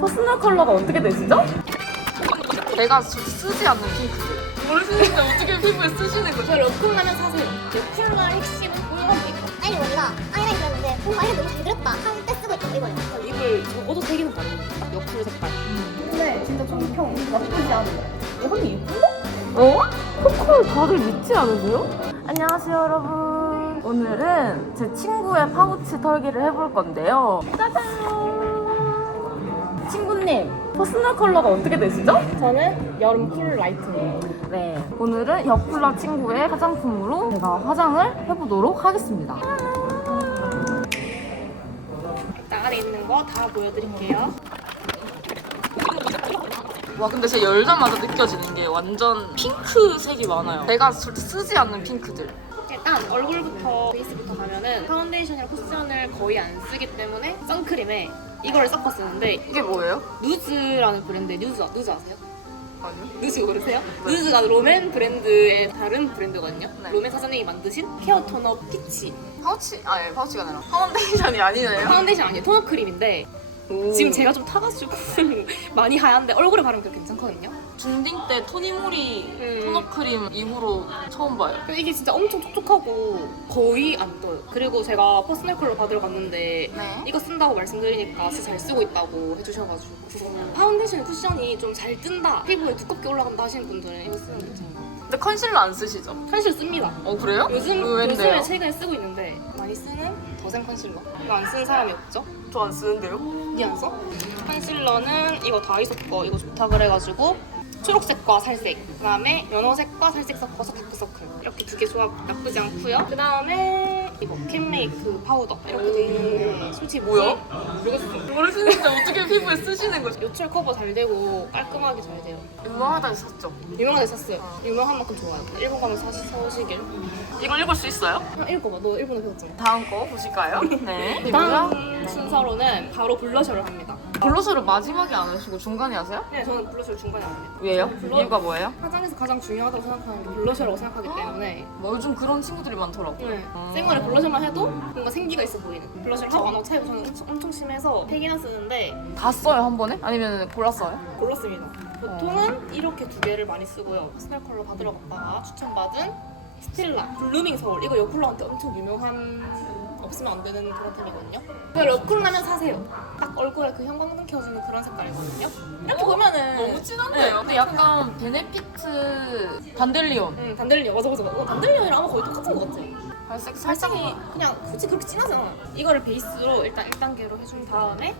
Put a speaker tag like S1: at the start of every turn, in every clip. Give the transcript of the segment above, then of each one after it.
S1: 퍼스널 컬러가 어떻게 되시죠?
S2: 내가 쓰지 않는 핑크들. 모르시는데 어떻게 피부에 쓰시는 거죠?
S3: 러쿨라면 사세요. 러쿨라의 핵심은 메이크업.
S4: 아니 원이가 아이라인 그렸는데 뭔가 아이라인 너무 잘 그렸다 할 때 쓰고 있던 거 이거예요
S3: 입을 적어도 세 개는 다릅니다. 딱 옆으로 색깔.
S1: 근데 진짜 총평 나쁘지. 어, 언니 이쁜데? 어? 코코를 다들 믿지 않으세요? 안녕하세요 여러분. 오늘은 제 친구의 파우치 털기를 해볼 건데요. 짜잔! 친구님, 퍼스널 컬러가 어떻게 되시죠?
S3: 저는 여름 쿨 라이트예요.
S1: 네, 오늘은 여쿨라 친구의 화장품으로 제가 화장을 해보도록 하겠습니다.
S3: 딱 안에 있는 거 다 보여드릴게요.
S2: 와 근데 제 열자마자 느껴지는 게 완전 핑크색이 많아요. 내가 절대 쓰지 않는 핑크들.
S3: 일단 얼굴부터 베이스부터 가면은 파운데이션이랑 쿠션을 거의 안 쓰기 때문에 선크림에 이거를 섞어 쓰는데
S2: 이게 뭐예요?
S3: 누즈라는 브랜드 누즈 누즈 아세요?
S2: 아니요.
S3: 누즈 모르세요? 누즈가 롬앤 브랜드의 다른 브랜드거든요.
S2: 네.
S3: 롬앤 사장님이 만드신 케어 토너 피치
S2: 파우치? 아니 파우치가 아니라 파운데이션이 아니네요.
S3: 파운데이션 아니에요 토너 크림인데
S2: 오.
S3: 지금 제가 좀 타가지고 많이 하얀데 얼굴에 바르면 괜찮거든요.
S2: 중딩 때 토니모리
S3: 음.
S2: 토너 크림 이후로 처음 봐요.
S3: 근데 이게 진짜 엄청 촉촉하고 거의 안 떠요. 그리고 제가 퍼스널 컬러 받으러 갔는데
S2: 네.
S3: 이거 쓴다고 말씀드리니까 진짜 잘 쓰고 있다고 해주셔가지고 파운데이션 쿠션이 좀 잘 뜬다 피부에 두껍게 올라간다 하시는 분들은 이거 쓰는 게 괜찮아요
S2: 근데 컨실러 안 쓰시죠?
S3: 컨실러 씁니다
S2: 어 그래요?
S3: 요즘,
S2: 의외인데요?
S3: 요즘에 최근에 쓰고 있는데 많이 쓰는 더샘 컨실러 이거 안 쓰는 사람이 없죠?
S2: 저 안 쓰는데요?
S3: 니 안 써? 컨실러는 이거 다이소 거 이거 좋다 그래가지고 초록색과 살색 그 다음에 연어색과 살색 섞어서 다크서클 이렇게 두 개 조합 나쁘지 않고요 그 다음에 이거 캔메이크 파우더 이렇게 돼 있는데 솔직히
S2: 뭐야?
S3: 모르겠어요
S2: 모르시는데 어떻게 피부에 쓰시는 거죠?
S3: 요철 커버 잘 되고 깔끔하게 잘 돼요
S2: 유명하다 샀죠?
S3: 유명한 데 샀어요 유명한 만큼 좋아요 일본 가면 사시, 사오시길
S2: 이거 읽을 수 있어요?
S3: 아, 읽어봐 너 일본어 배웠잖아
S2: 다음 거 보실까요? 네.
S3: 다음 순서로는 바로 블러셔를 합니다
S2: 블러셔를 마지막에 안 하시고 중간에 하세요?
S3: 네 저는 블러셔를 중간에 안 합니다
S2: 왜요?
S3: 블러-
S2: 이유가 뭐예요?
S3: 화장에서 가장 중요하다고 생각하는 게 블러셔라고 생각하기 때문에
S2: 뭐 요즘 그런 친구들이 많더라고요.
S3: 네.
S2: 음.
S3: 생얼에 블러셔만 해도 뭔가 생기가 있어 보이는 블러셔를 하고 안 하고 차이가 저는 엄청, 엄청 심해서 세 개나 쓰는데
S2: 다 써요 한 번에? 아니면 골랐어요?
S3: 골랐습니다 보통은 이렇게 두 개를 많이 쓰고요 스넬 컬러 받으러 갔다가 추천받은 스틸라 블루밍 서울 이거 여쿨라한테 엄청 유명한 없으면 안 되는 그런 템이거든요. 그 여쿨라면 사세요. 딱 얼굴에 그 형광등 켜주는 그런 색깔이거든요. 이렇게 보면은
S2: 너무 진한데요? 근데 약간 베네피트 반델리온.
S3: 응 단델리온. 맞아 맞아 어, 단델리온이랑 아마 거의 똑같은 것 같아
S2: 발색 살짝
S3: 살짝이 그냥 굳이 그렇게 진하지 않아. 이거를 베이스로 일단 1단계로 해준 다음에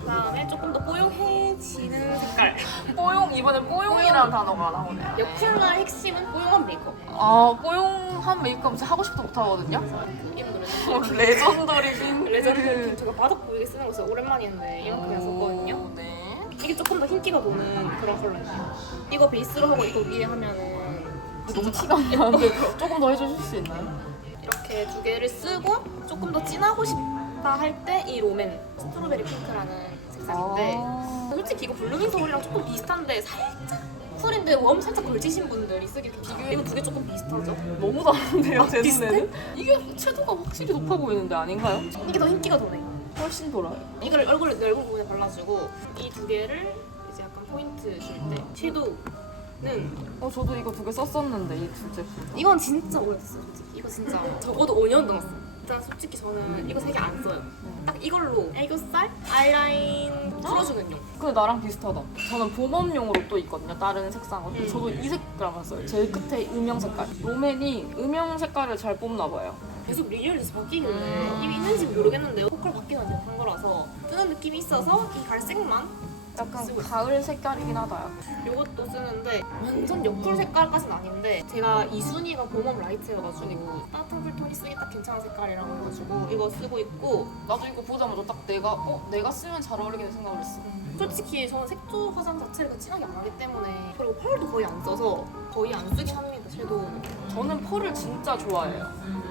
S3: 그 다음에 조금 더 뽀용해지는 색깔.
S2: 뽀용 이번에 뽀용이라는 단어가 나오네요.
S3: 여쿨라의 핵심은 뽀용한 메이크업.
S2: 아 뽀용한 메이크업 진짜 하고 싶도 못 하거든요.
S3: 이런 노래.
S2: 어, 레전더리 빈
S3: 레전드 제가 바닥 보이게 쓰는 거 진짜 오랜만이었는데 이만큼이나 썼거든요.
S2: 오, 네.
S3: 이게 조금 더 흰기가 도는 그런 컬러예요. 이거 베이스로 하고 이거 위에 하면은
S2: 너무 티가 안 나는데 조금 더 해주실 수 있나요?
S3: 이렇게 두 개를 쓰고 조금 더 진하고 싶다 할 때 이 롬앤 스트로베리 핑크라는 색상인데
S2: 아.
S3: 솔직히 이거 블루밍 서울이랑 조금 비슷한데 살짝 쿨인데 웜 살짝 걸치신 분들이 쓰기 비교해 이거 두 개 조금 비슷하죠?
S2: 너무 다른데요 제
S3: 비슷해?
S2: 눈에는? 이게 채도가 확실히 높아 보이는데 아닌가요?
S3: 이게 더 흰기가 도네
S2: 훨씬 돌아요.
S3: 이거를 얼굴 내 얼굴 부분에 발라주고 이 두 개를 이제 약간 포인트 줄 때 섀도우
S2: 는어 저도 이거 두 개 썼었는데 이 두 제품.
S3: 이건 진짜 오래됐어요 솔직히 이거 진짜 적어도 5년 넘었어 일단 솔직히 저는 이거 세 개 안 써요 딱 이걸로 애교살 아이라인 풀어주는 용
S2: 근데 나랑 비슷하다. 저는 봄웜용으로 또 있거든요. 다른 색상은.
S3: 음.
S2: 저도 이 색깔만 써요. 제일 끝에 음영 색깔. 롬앤이 음영 색깔을 잘 뽑나 봐요.
S3: 계속 리뉴얼돼서 바뀌길래
S2: 음.
S3: 이게 있는지 모르겠는데 포컬 바뀌는 듯한 거라서 뜨는 느낌이 있어서 이 갈색만
S2: 약간. 가을 색깔이긴 하다.
S3: 이것도 쓰는데 완전 옆쿨 색깔까지는 아닌데 제가 이 순위가 봄웜 라이트여가지고 따뜻한 쿨톤이 쓰기 딱 괜찮은 색깔이라고 해가지고 이거 쓰고 있고
S2: 나도 이거 보자마자 딱 내가 어 내가 쓰면 잘 어울리겠는 생각을 했어.
S3: 솔직히 저는 색조 화장 자체를 진하게 안 하기 때문에 그리고 펄도 거의 안 써서 거의 안 쓰긴 합니다 섀도우는
S2: 저는 펄을 진짜 좋아해요.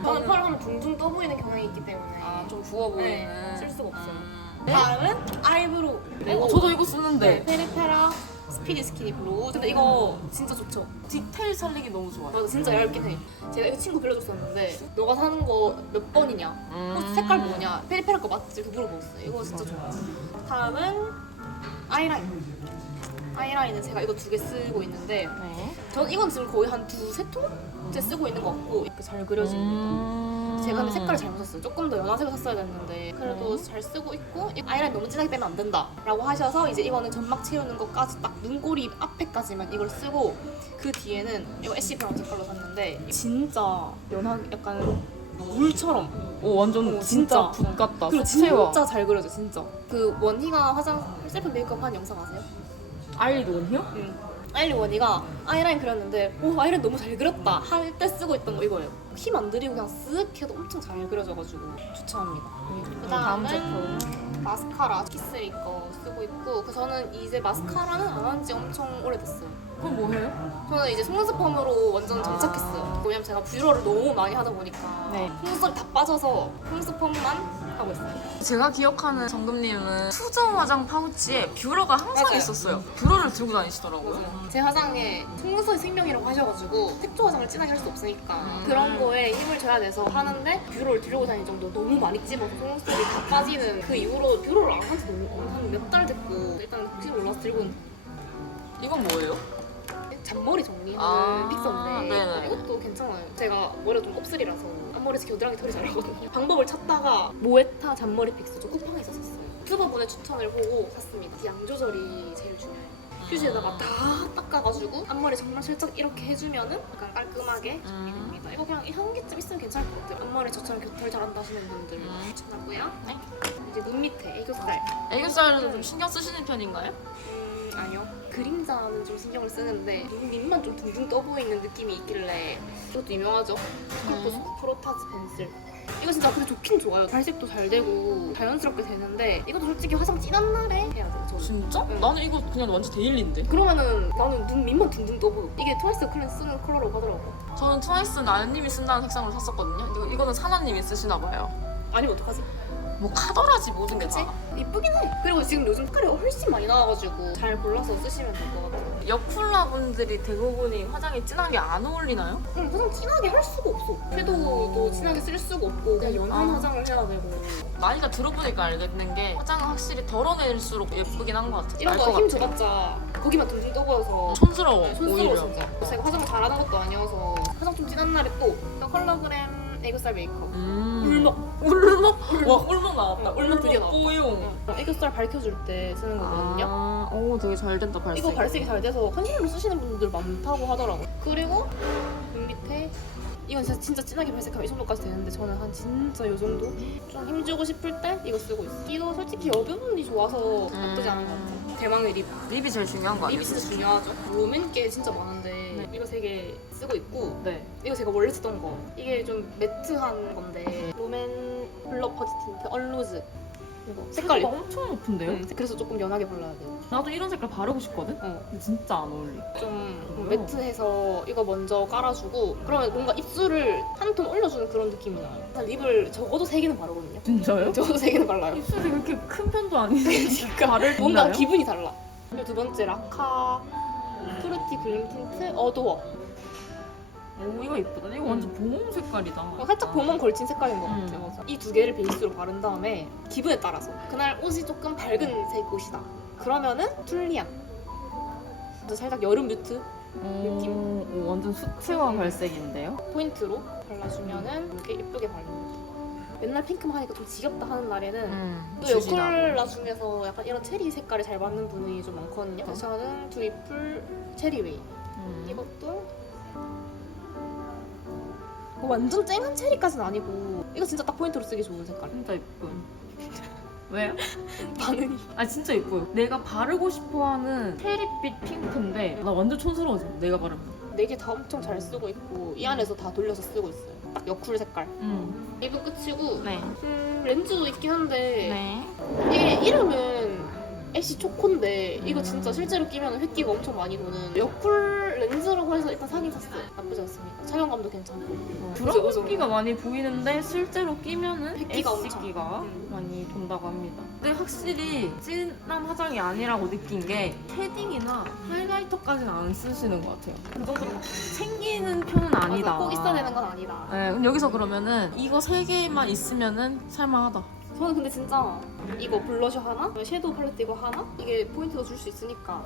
S3: 저는 펄 하면 둥둥 떠 보이는 경향이 있기 때문에
S2: 아 좀 부어 보이는.
S3: 네, 쓸 수가 없어요.
S2: 음.
S3: 다음은 아이브로우
S2: 어, 저도 이거
S3: 네,
S2: 쓰는데.
S3: 페리페라 스피디 스키니 블로우 근데 이거 진짜 좋죠?
S2: 디테일 살리기 너무 좋아요.
S3: 맞아 진짜 얇긴 해. 제가 이거 친구 빌려줬었는데 너가 사는 거 몇 번이냐?
S2: 음.
S3: 혹시 색깔 뭐냐? 페리페라 거 맞지? 이렇게 물어봤어요. 이거 진짜 좋아 다음은 아이라인. 아이라인은 제가 이거 두 개 쓰고 있는데
S2: 네.
S3: 전 이건 지금 거의 한 두세 통째 쓰고 있는 것 같고 잘 그려지는
S2: 음...
S3: 제가 근데 색깔을 잘못 샀어요. 조금 더 연한 색을 샀어야 됐는데 그래도
S2: 네.
S3: 잘 쓰고 있고 이 아이라인 너무 진하게 빼면 안 된다 라고 하셔서 이제 이거는 점막 채우는 것까지 딱 눈꼬리 앞에까지만 이걸 쓰고 그 뒤에는 이거 애쉬 브라운 색깔로 샀는데 진짜 연한 약간 물처럼
S2: 오 완전
S3: 어,
S2: 진짜
S3: 진짜.
S2: 붓 같다.
S3: 그리고
S2: 수채화.
S3: 진짜 잘 그려져 진짜 그 원희가 화장 셀프 메이크업 한 영상 아세요?
S2: 아이리드 원이요?
S3: 응. 아일리 원희가 아이라인 그렸는데 오 아이라인 너무 잘 그렸다. 할 때 쓰고 있던 거 이거예요. 힘 안 들이고 그냥 쓱 해도 엄청 잘 그려져가지고. 추천합니다. 그
S2: 다음
S3: 다음은
S2: 제품.
S3: 마스카라 키스리 거 쓰고 있고 그 저는 이제 마스카라는 안 한 지 엄청 오래됐어요.
S2: 그건 뭐예요?
S3: 저는 이제 속눈썹 펌으로 완전 정착했어요. 왜냐면 제가 뷰러를 너무 많이 하다 보니까.
S2: 네.
S3: 속눈썹이 다 빠져서 속눈썹 펌만 하고 있어요
S5: 제가 기억하는 정금님은 수정 화장 파우치에 뷰러가 항상
S3: 맞아요.
S5: 있었어요. 뷰러를 들고 다니시더라고요.
S3: 제 화장에 속눈썹이 생명이라고 하셔가지고 색조 화장을 진하게 할 수 없으니까
S5: 음.
S3: 그런 거에 힘을 줘야 돼서 하는데 뷰러를 들고 다닐 정도 너무 많이 찝어서 속눈썹이 다 빠지는 그 이후로 뷰러를 안 한지 너무 한몇 달 됐고 일단 혹시 몰라서 들고 있는
S5: 이건 뭐예요?
S3: 잔머리 정리하는
S5: 아,
S3: 픽서인데
S5: 네네.
S3: 이것도 괜찮아요. 제가 머리가 좀 곱슬이라서 앞머리에서 겨드랑이 털이 잘 나거든요. 방법을 찾다가 모에타 잔머리 픽서 저 쿠팡에서 샀어요. 유튜버분의 추천을 보고 샀습니다. 양 조절이 제일 중요해요. 휴지에다가 다 닦아가지고 앞머리 정말 살짝 이렇게 해주면은 약간 깔끔하게 정리됩니다. 이거 그냥 한 개쯤 있으면 괜찮을 것 같아요. 앞머리 저처럼 곁털 잘한다 하시는 분들
S5: 음.
S3: 추천하고요.
S5: 네.
S3: 이제 눈 밑에 애교살.
S5: 애교살도 좀 신경 쓰시는 편인가요?
S3: 음, 아니요. 그림자는 좀 신경을 쓰는데 눈 밑만 좀 둥둥 떠 보이는 느낌이 있길래 이것도 유명하죠. 스컬프 프로타즈 펜슬. 이거 진짜 근데 좋긴 좋아요. 발색도 잘 되고 자연스럽게 되는데 이것도 솔직히 화장 진한 날에 해야 돼요. 저는.
S5: 진짜?
S3: 응.
S5: 나는 이거 그냥 완전 데일리인데.
S3: 그러면은 나는 눈 밑만 둥둥 떠 보여. 이게 트와이스 클렌 쓰는 컬러라고 하더라고.
S5: 저는 트와이스 나연님이 쓴다는 색상으로 샀었거든요. 이거, 이거는 사나님이 쓰시나 봐요.
S3: 아니면 어떡하지?
S5: 뭐 카더라지 모든 게
S3: 그치?
S5: 다.
S3: 이쁘긴 해. 그리고 지금 요즘 색깔이 훨씬 많이 나와가지고 잘 골라서 쓰시면 될 것 같아요.
S5: 여쿨라 분들이 대부분이 화장이 진한 게안 어울리나요?
S3: 응, 화장 진하게 할 수가 없어. 섀도우도 진하게 쓸 수가 없고 그냥 연한
S5: 아.
S3: 화장을 해야 되고
S5: 나이가 들어보니까 알겠는 게 화장은 확실히 덜어낼수록 예쁘긴 한 것 같아.
S3: 이런
S5: 알거것
S3: 힘. 줘봤자 거기만 둥둥 떠 보여서
S5: 촌스러워
S3: 네, 촌스러워
S5: 오히려.
S3: 진짜. 제가 화장을 잘하는 것도 아니어서 화장 좀 진한 날에 또 컬러그램 애교살 메이크업
S5: 음.
S3: 울먹
S5: 울먹? 와 울먹 나왔다.
S3: 응, 울먹 드디어 나왔다.
S5: 뽀용.
S3: 응. 애교살 밝혀줄 때 쓰는 거거든요.
S5: 아, 오 되게 잘 된다 발색.
S3: 이거 발색이 잘 돼서 컨실러 쓰시는 분들 많다고 하더라고요. 그리고 눈 밑에 이건 진짜, 진짜 진하게 발색하면 이 정도까지 되는데 저는 한 진짜 이 정도? 좀 힘주고 싶을 때 이거 쓰고 있어요. 이거 솔직히 여배분이 좋아서 나쁘지 않은 것 같아요. 대망의 립.
S5: 립이 제일 중요한 거 아니에요?
S3: 립이 진짜 중요하죠. 롬앤 게 진짜 많은데
S5: 네.
S3: 이거 세 개 쓰고 있고
S5: 네.
S3: 이거 제가 원래 쓰던 거. 이게 좀 매트한 건데 롬앤 블러 퍼지 틴트 얼루즈. 이거 색깔이.
S2: 색깔이 엄청 높은데요?
S3: 응, 그래서 조금 연하게 발라야 돼요.
S2: 나도 이런 색깔 바르고 싶거든?
S3: 어.
S2: 근데 진짜 안 어울리.
S3: 좀
S2: 뭐야?
S3: 매트해서 이거 먼저 깔아주고 그러면 뭔가 입술을 한 톤 올려주는 그런 느낌이 나요. 그래서 립을 적어도 세 개는 바르거든요.
S2: 진짜요?
S3: 적어도 세 개는 발라요.
S2: 입술이 그렇게 큰 편도 아니니까 바를
S3: 뭔가
S2: 있나요?
S3: 기분이 달라. 그리고 두 번째 라카 프루티 글림 틴트 어도어.
S2: 오 이거 예쁘다. 이거 완전 보홍 색깔이다.
S3: 어, 살짝 봄은 걸친 색깔인 것
S2: 음.
S3: 같아요. 이두 개를 베이스로 바른 다음에 기분에 따라서 그날 옷이 조금 밝은 색 옷이다. 그러면은 툴리안. 그래서 살짝 여름 뮤트 느낌.
S2: 오, 오, 완전 수채화
S3: 음.
S2: 발색인데요?
S3: 포인트로 발라주면은 이렇게 예쁘게 발립니다. 맨날 핑크만 하니까 좀 지겹다 하는 날에는
S5: 음.
S3: 또
S5: 주시나.
S3: 여컬라 중에서 약간 이런 체리 색깔이 잘 맞는 분이 좀 많거든요. 그래서 저는 두이풀 체리웨이
S5: 음.
S3: 이것도 뭐 완전 쨍한 체리까지는 아니고 이거 진짜 딱 포인트로 쓰기 좋은 색깔.
S2: 진짜 예뻐요. 왜요?
S3: 반응이
S2: 아 진짜 예뻐요. 내가 바르고 싶어하는 체리빛 핑크인데 나 완전 촌스러워져. 내가 바르면.
S3: 네 개 다 엄청 잘 쓰고 있고 이 안에서 다 돌려서 쓰고 있어요. 딱 여쿨 색깔.
S2: 음.
S3: 이거 끝이고
S5: 네.
S3: 음, 렌즈도 있긴 한데
S5: 네.
S3: 이게 이름은 애쉬 초코인데 이거 진짜 실제로 끼면 획기가 엄청 많이 도는 여쿨 렌즈라고 해서 일단 사긴 샀어요. 나쁘지 않습니다. 촬영감도 괜찮고.
S2: 브라운기가 많이 보이는데 실제로 끼면은
S3: 햇기가 엄청.
S2: S기가
S3: 음.
S2: 많이 돈다고 합니다. 근데 확실히 진한 화장이 아니라고 느낀 게 쉐딩이나 하이라이터까지는 안 쓰시는 것 같아요. 그 정도 챙기는 편은 아니다.
S3: 맞아, 꼭 있어야 되는 건 아니다.
S5: 네, 그럼 여기서 그러면은 이거 세 개만 있으면은 살만하다.
S3: 저는 근데 진짜 이거 블러셔 하나, 섀도우 팔레트 이거 하나 이게 포인트도 줄 수 있으니까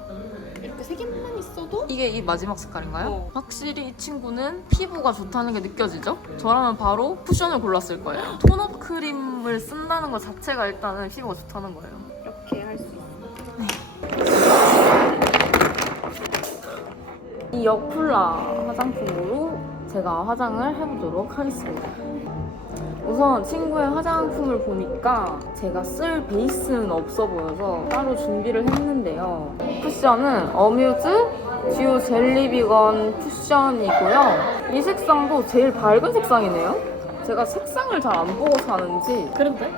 S3: 이렇게 세 개만 있어도
S5: 이게 이 마지막 색깔인가요?
S3: 어.
S5: 확실히 이 친구는 피부가 좋다는 게 느껴지죠? 저라면 바로 쿠션을 골랐을 거예요. 톤업 크림을 쓴다는 것 자체가 일단은 피부가 좋다는 거예요.
S3: 이렇게 할 수 있어.
S2: 이 여쿨라 화장품으로 제가 화장을 해보도록 하겠습니다. 우선 친구의 화장품을 보니까 제가 쓸 베이스는 없어 보여서 따로 준비를 했는데요. 쿠션은 어뮤즈 듀오 젤리 비건 쿠션이고요. 이 색상도 제일 밝은 색상이네요. 제가 색상을 잘 안 보고 사는지
S3: 그런데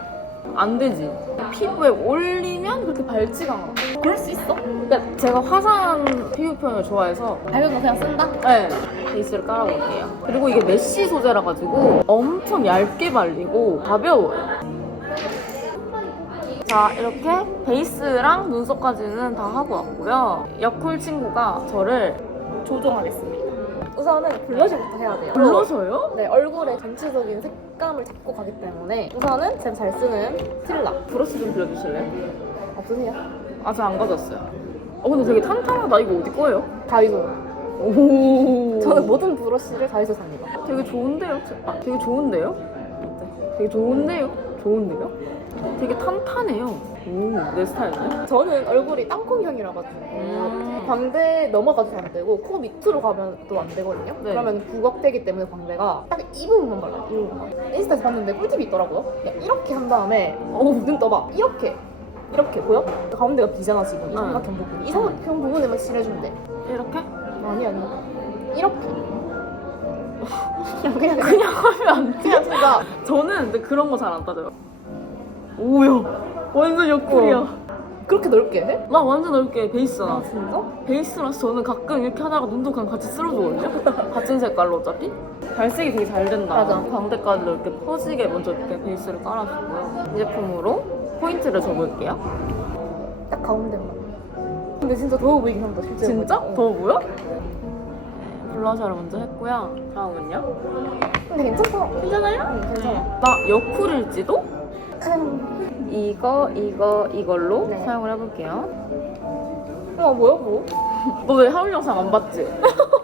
S2: 안 되지. 피부에 올리면 그렇게 밝지가 않아.
S3: 그럴 수 있어.
S2: 그러니까 제가 화사한 피부 표현을 좋아해서
S3: 밝은 거 그냥 쓴다.
S2: 네, 베이스를 깔아볼게요. 그리고 이게 메쉬 소재라 가지고 엄청 얇게 발리고 가벼워요. 자, 이렇게 베이스랑 눈썹까지는 다 하고 왔고요. 여쿨 친구가 저를
S3: 조종하겠습니다. 우선은 블러셔부터 해야 돼요.
S2: 불러줘요?
S3: 네, 얼굴의 전체적인 색감을 잡고 가기 때문에 우선은 제가 잘 쓰는 스틸라
S2: 브러쉬 좀 빌려주실래요?
S3: 없으세요?
S2: 아, 저안 가졌어요. 어, 근데 되게 탄탄하다. 이거 어디 거예요?
S3: 다이소.
S2: 오.
S3: 저는 모든 브러쉬를 다이소 삽니다.
S2: 되게 좋은데요? 아, 되게 좋은데요? 되게 좋은데요? 좋은데요? 되게 탄탄해요. 오, 내 스타일이네.
S3: 저는 얼굴이 땅콩형이라 가지고
S2: 음.
S3: 광대 넘어가도 안 되고 코 밑으로 가면 또 안 되거든요.
S2: 네.
S3: 그러면 부각되기 때문에 광대가 딱 이 부분만 발라요. 이 부분만. 인스타에서 봤는데 꿀팁이 있더라고요. 그러니까 이렇게 한 다음에 어우 눈 떠봐. 이렇게 이렇게 보여? 가운데가 비잖아 지금 이
S2: 응.
S3: 삼각형 부분. 이 삼각형 부분에만 칠해준대.
S2: 이렇게?
S3: 아니 아니 이렇게. 그냥 그냥
S2: 그냥 하면 안 돼.
S3: 진짜
S2: 저는 근데 그런 거 잘 안 따져요. 오야. 완전 옆구리야.
S3: 그렇게 넓게 해?
S2: 나 완전 넓게 베이스나.
S3: 진짜?
S2: 베이스라서 저는 가끔 이렇게 하다가 눈도 그냥 같이 쓸어주거든요. 같은 색깔로 어차피. 발색이 되게 잘 된다.
S3: 맞아.
S2: 광대까지 이렇게 퍼지게 먼저 이렇게 베이스를 깔아주고요. 이 제품으로 포인트를 줘볼게요.
S3: 딱 가운데만. 근데 진짜 더워 보이긴 한다 실제로.
S2: 진짜?
S3: 보니까.
S2: 더워 보여? 블러셔를 먼저 했고요. 다음은요?
S3: 근데 괜찮다. 괜찮아요? 응 괜찮아.
S2: 나 여쿨일지도? 이거, 이거, 이걸로
S3: 네.
S2: 사용을 해볼게요.
S3: 어 뭐야 뭐?
S2: 너 왜 하울 영상 안 봤지?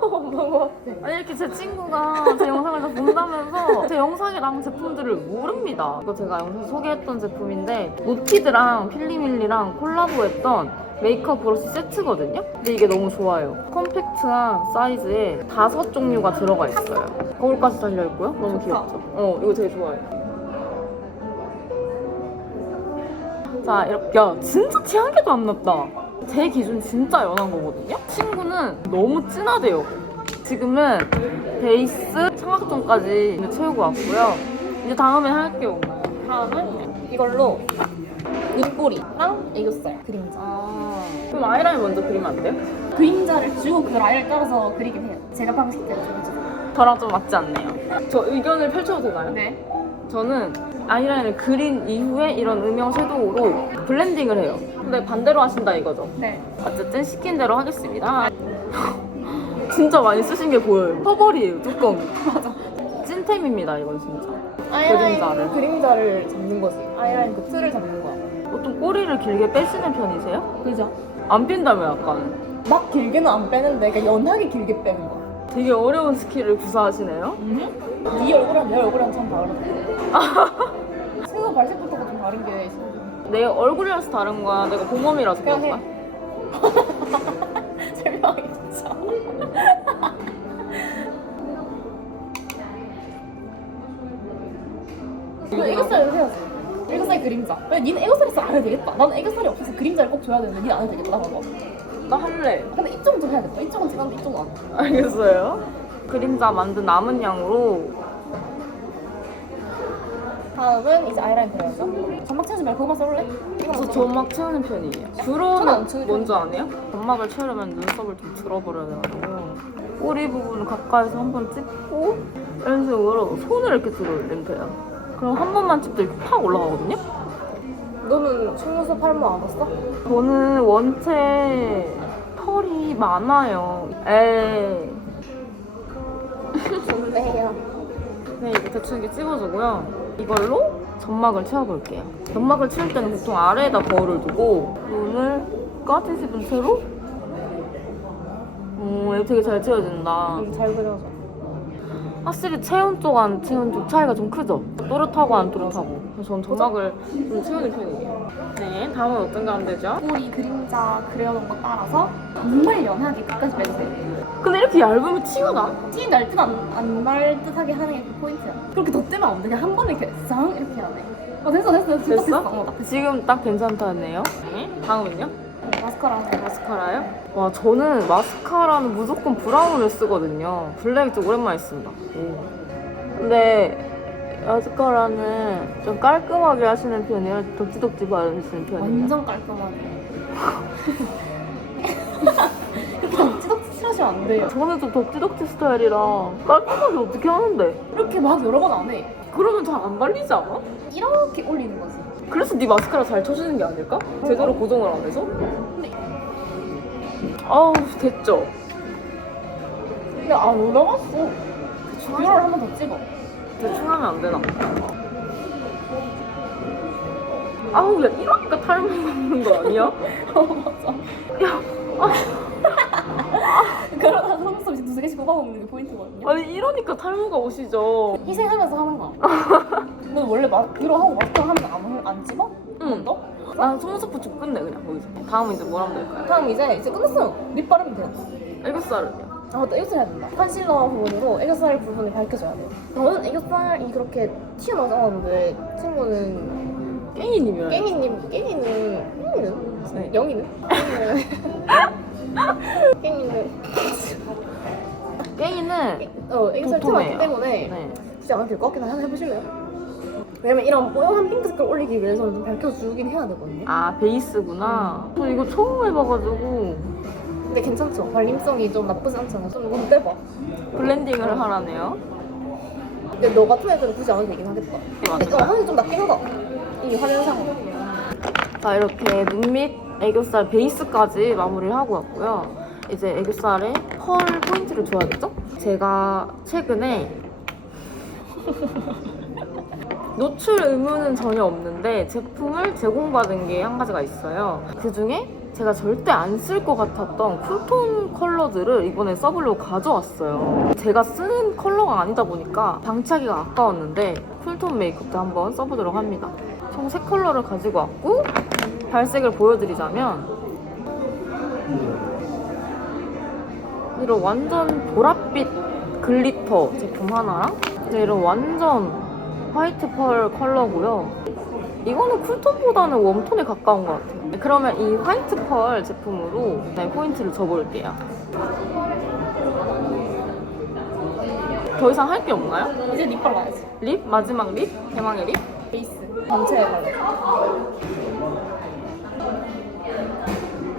S2: 아니 이렇게 제 친구가 제 영상을 다 본다면서 제 영상에 나온 제품들을 모릅니다. 이거 제가 영상 소개했던 제품인데 노티드랑 필리밀리랑 콜라보했던 메이크업 브러쉬 세트거든요. 근데 이게 너무 좋아요. 컴팩트한 사이즈에 다섯 종류가 들어가 있어요. 거울까지 달려 있고요. 너무. 귀엽죠? 어, 이거 되게 좋아요. 자, 이렇게 야 진짜 티 한 개도 안 났다. 제 기준 진짜 연한 거거든요. 친구는 너무 진하대요. 지금은 베이스 삼각존까지 이제 채우고 왔고요. 이제 다음에 할게요.
S3: 다음은 이걸로 눈꼬리랑 애교살 그림자.
S2: 아, 그럼 아이라인 먼저 그리면 안 돼요?
S3: 그림자를 주고 그 라인을 따라서 그리긴 해요. 제가 방식대로 좀 해주세요.
S2: 저랑 좀 맞지 않네요. 저 의견을 펼쳐도 되나요?
S3: 네.
S2: 저는 아이라인을 그린 이후에 이런 음영 섀도우로 블렌딩을 해요. 근데 반대로 하신다 이거죠?
S3: 네.
S2: 어쨌든 시킨 대로 하겠습니다. 진짜 많이 쓰신 게 보여요. 퍼벌이에요, 뚜껑. 맞아. 찐템입니다, 이건 진짜.
S3: 아이라인
S2: 그림자를.
S3: 그림자를 잡는 거지. 아이라인 그 틀을 잡는 거야.
S2: 보통 꼬리를 길게 빼시는 편이세요?
S3: 그죠?
S2: 안 뺀다며, 약간.
S3: 막 길게는 안 빼는데 그냥 연하게 길게 빼는 거야.
S2: 되게 어려운 스킬을 구사하시네요.
S3: 네 얼굴이랑 내 얼굴이랑 참 다르다. 생각 발색부터가 좀 다른 게 신기해.
S2: 내 얼굴이라서 다른 거야? 내가 공범이라서 그런
S3: 그냥
S2: 거야?
S3: 해. 진짜. 이거 애교살을 해야지. 애교살 그림자. 왜 니는 애교살 있어 안 해도 되겠다. 나는 애교살이 없어서 그림자를 꼭 줘야 되는데 니는 안 해도 되겠다. 봐봐.
S2: 나 할래.
S3: 근데 이쪽은 좀 해야겠다. 이쪽은 제가 이쪽은 안 해.
S2: 알겠어요. 그림자 만든 남은 양으로
S3: 다음은 이제 아이라인 그려야죠. 점막 채우지 말고 그거만 써볼래?
S2: 저? 점막 채우는 편이에요.
S3: 저는
S2: 주로는
S3: 안
S2: 해요? 점막을 채우려면 눈썹을 좀 들어버려야 돼가지고 꼬리 부분을 가까이서 한번 찍고 이런 식으로 손을 이렇게 들어 올리면 돼요. 그럼 한 번만 찍도 이렇게 팍 올라가거든요?
S3: 너는 속눈썹 팔모 안 했어?
S2: 저는 원체 털이 많아요. 에이.
S3: 좋네요.
S2: 네, 이거 대충 이렇게 찍어주고요. 이걸로 점막을 채워볼게요. 점막을 채울 때는 보통 아래에다 거울을 두고 눈을 까지집은 채로 오, 이거 되게 잘 채워진다.
S3: 잘 그려져.
S2: 확실히 체온 쪽, 안 체온 쪽 차이가 좀 크죠? 또렷하고 안 또렷하고. 그래서 전 점막을 좀 채우는 편이에요. 네, 다음은 어떤 거 하면 되죠?
S3: 꼬리 그림자 그려놓은 거 따라서 정말 연하게 끝까지 빼주세요.
S2: 근데 이렇게 얇으면 티가 나?
S3: 티 날 듯 안 날 듯하게 하는 게 그 포인트야. 그렇게 덧대면 안 돼. 그냥 한 번에 이렇게 쌍 이렇게 해야 돼. 어 됐어 됐어 됐어.
S2: 됐어?
S3: 어, 나
S2: 지금 딱 괜찮다네요. 네, 다음은요?
S3: 마스카라 하나
S2: 마스카라요? 와, 저는 마스카라는 무조건 브라운을 쓰거든요. 블랙이 좀 오랜만에 쓴다. 근데 마스카라는 좀 깔끔하게 하시는 편이에요? 덕지덕지 바르시는 편이에요?
S3: 완전 깔끔하네. 이렇게 덕지덕지 칠하시면 안 돼요.
S2: 저는 좀 덕지덕지 스타일이라 깔끔하게 어떻게 하는데?
S3: 이렇게 막 여러 번 안 해.
S2: 그러면 잘 안 발리지 않아?
S3: 이렇게 올리는 거지.
S2: 그래서 네 마스카라 잘 쳐주는 게 아닐까? 제대로 고정을 안 해서? 아우 됐죠?
S3: 근데 안 올라갔어. 중요를 한 번 더 찍어.
S2: 대충 하면 안 되나? 아우 야 이러니까 탈모 남는 거 아니야?
S3: 어 맞아. 그러다가 속눈썹 이제 두세 개씩 뽑아먹는 게 포인트거든요.
S2: 아니 이러니까 탈모가 오시죠
S3: 희생하면서 하는 거야. 너 원래 마, 이러 하고 마스카라 하면 안, 안 찍어?
S2: 응.
S3: 너?
S2: 난 속눈썹 쭉 끝내 그냥 거기서 다음은 이제 뭘 하면 될까요?
S3: 다음 이제 이제 끝났어요. 립 바르면 돼요.
S2: 애교살은요?
S3: 아 맞다 애교살 해야 된다. 컨실러 부분으로 애교살 부분을 밝혀줘야 돼요. 저는 애교살이 그렇게 튀어나오지 않았는데 친구는
S2: 깽이님이요
S3: 깨미는 깨미는
S2: 네.
S3: 영이는 깨미는 깨미는
S2: 깽이는
S3: 어 애교살
S2: 도톰해요.
S3: 튀어나왔기 때문에
S2: 네.
S3: 굳이 안 해도 될것 같긴 한데 해보실래요? 왜냐면 이런 뽀얀 핑크 색깔 올리기 위해서는 좀 밝혀주긴 해야 되거든요.
S2: 아 베이스구나 저 이거 처음 해봐가지고
S3: 근데 괜찮죠? 발림성이 좀 나쁘지 않잖아. 좀 이건 떼봐.
S2: 블렌딩을 하라네요
S3: 근데 너 같은 애들은 굳이 안 해도 되긴 하겠다.
S2: 네,
S3: 근데 어, 하는 게 좀 낫긴 하다. 이 화면상으로.
S2: 자 이렇게 눈 밑 애교살 베이스까지 마무리를 하고 왔고요. 이제 애교살에 펄 포인트를 줘야겠죠? 제가 최근에 노출 의무는 전혀 없는데 제품을 제공받은 게 한 가지가 있어요. 그 중에 제가 절대 안 쓸 것 같았던 쿨톤 컬러들을 이번에 써보려고 가져왔어요. 제가 쓰는 컬러가 아니다 보니까 방치하기가 아까웠는데 쿨톤 메이크업도 한번 써보도록 합니다. 총세 컬러를 가지고 왔고 발색을 보여드리자면 이런 완전 보랏빛 글리터 제품 하나랑 이런 완전 화이트 펄 컬러고요. 이거는 쿨톤보다는 웜톤에 가까운 것 같아요. 그러면 이 화이트 펄 제품으로 네, 포인트를 줘볼게요. 더 이상 할 게 없나요?
S3: 이제 립 발라야지.
S2: 립? 마지막 립? 대망의 립?
S3: 베이스. 전체에 발라.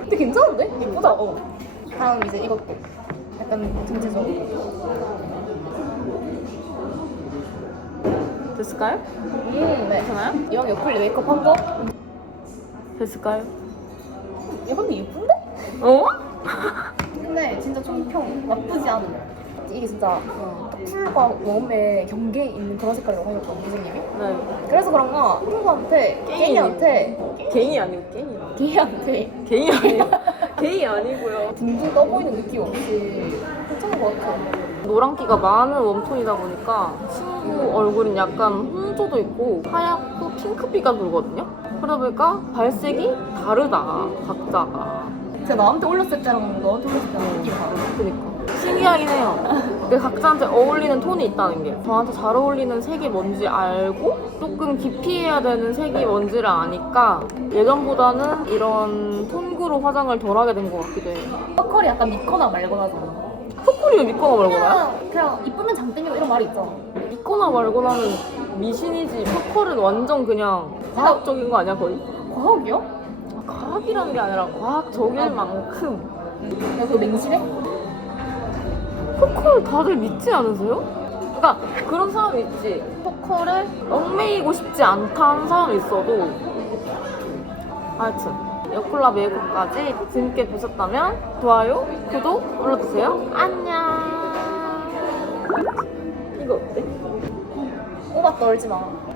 S3: 근데 괜찮은데? 예쁘다. 어. 다음 이제 이것도. 약간 전체적으로.
S2: 됐을까요?
S3: 음, 네.
S2: 괜찮아요?
S3: 이왕 옆을 메이크업 한 거?
S2: 됐을까요?
S3: 야, 근데 예쁜데?
S2: 어?
S3: 근데 진짜 총평 나쁘지 않은 이게 진짜 딱 풀과 웜의 경계에 있는 그런 색깔이라고 하셨거든요 선생님이
S2: 네.
S3: 그래서 그런가 친구한테
S2: 게임.
S3: 게이한테
S2: 개이 아니고 게이.
S3: 게이한테
S2: 개이 아니고 개이 아니고요.
S3: 둥둥 떠 보이는 느낌 없이 괜찮은 것 같아요
S2: 노란기가 많은 웜톤이다 보니까 친구 얼굴은 약간 홍조도 있고 하얗고 핑크빛가 돌거든요. 그러다 보니까 발색이 다르다 각자가.
S3: 제가 나한테 올렸을 때랑 너한테 올렸을 때랑 느낌이 다르네
S2: 그니까 신기하긴 해요. 근데 각자한테 어울리는 톤이 있다는 게 저한테 잘 어울리는 색이 뭔지 알고 조금 깊이 해야 되는 색이 뭔지를 아니까 예전보다는 이런 톤구로 화장을 덜 하게 된 것 같기도 해요.
S3: 퍼컬이 약간 믿거나 말거나잖아
S2: 포크리를 믿거나 말거나요?
S3: 그냥 그냥 이쁘면 장땡이고 이런 말이 있잖아
S2: 믿거나 말거나는 미신이지 포컬은 완전 그냥 과학적인 거 아니야 거의?
S3: 과학이야?
S2: 과학이라는 게 아니라 과학적일 만큼
S3: 야 그거 맹신해?
S2: 포컬 다들 믿지 않으세요? 그러니까 그런 사람이 있지 포컬에 얽매이고 싶지 않다는 사람이 있어도 하여튼 여콜라 메이크업까지 재밌게 보셨다면 좋아요, 구독 눌러주세요 안녕 이거 어때?
S3: 꼬박 떨지 마